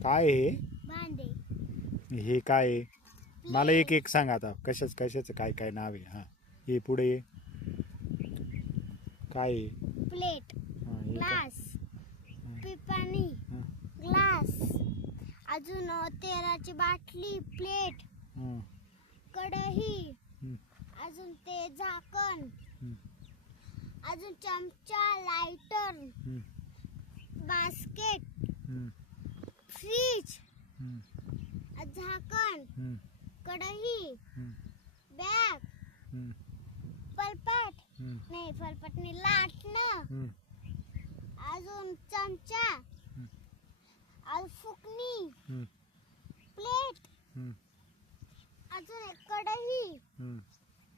काय हे भांडे हे काय आहे? मला एक एक सांग आता कशाचं काय काय नाव आहे. हा हे पुढे ये. काय आहे? प्लेट हा, हे काय? ग्लास पिपाणी हा, ग्लास अजून तेलाची बाटली प्लेट हा, कढई हम्म, अजून ते झाकण हम्म, अजून चमचा लायटर हम्म, बास्केट हम्म, फ्रीज हम्म, झाकण हम्म, कढई हम्म, बॅग हम्म, पलपट हम्म, नाही पलपट नाही लाटणं हम्म, अजून चमचा अजून फुकणी हम्म, प्लेट हम्म, अजून एक कढई हम्म,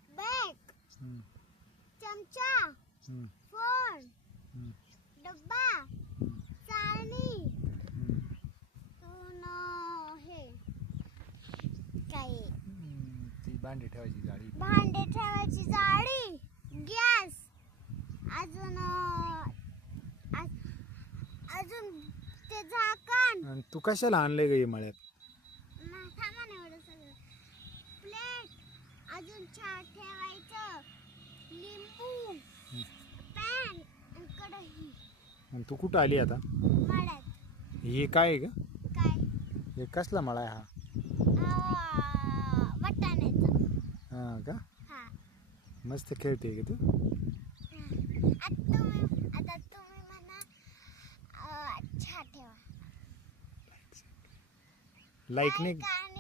बॅग हम्म, चमचा हम्म, फोन हम्म, डब्बा चाळणी अजून हे काय ती भांडी ठेवायची गाडी. भांडे ठेवायची जाळी गॅस अजून अजून ते झाकण आणि तू कशाला आणले ग हे मळ्यात? थांबा ना एवढं सगळं प्लेट अजून चहा ठेवायचं लिंबू पॅन आणि कढई आणि तू कुठं आली आता? मळ्यात हे काय आहे ग? काय हे कसला मळा आहे हा? वाटाण्याचं हा का? हा मस्त खेळते का तू? आता तुम्ही म्हणा चहा ठेवा लाईक नाही काय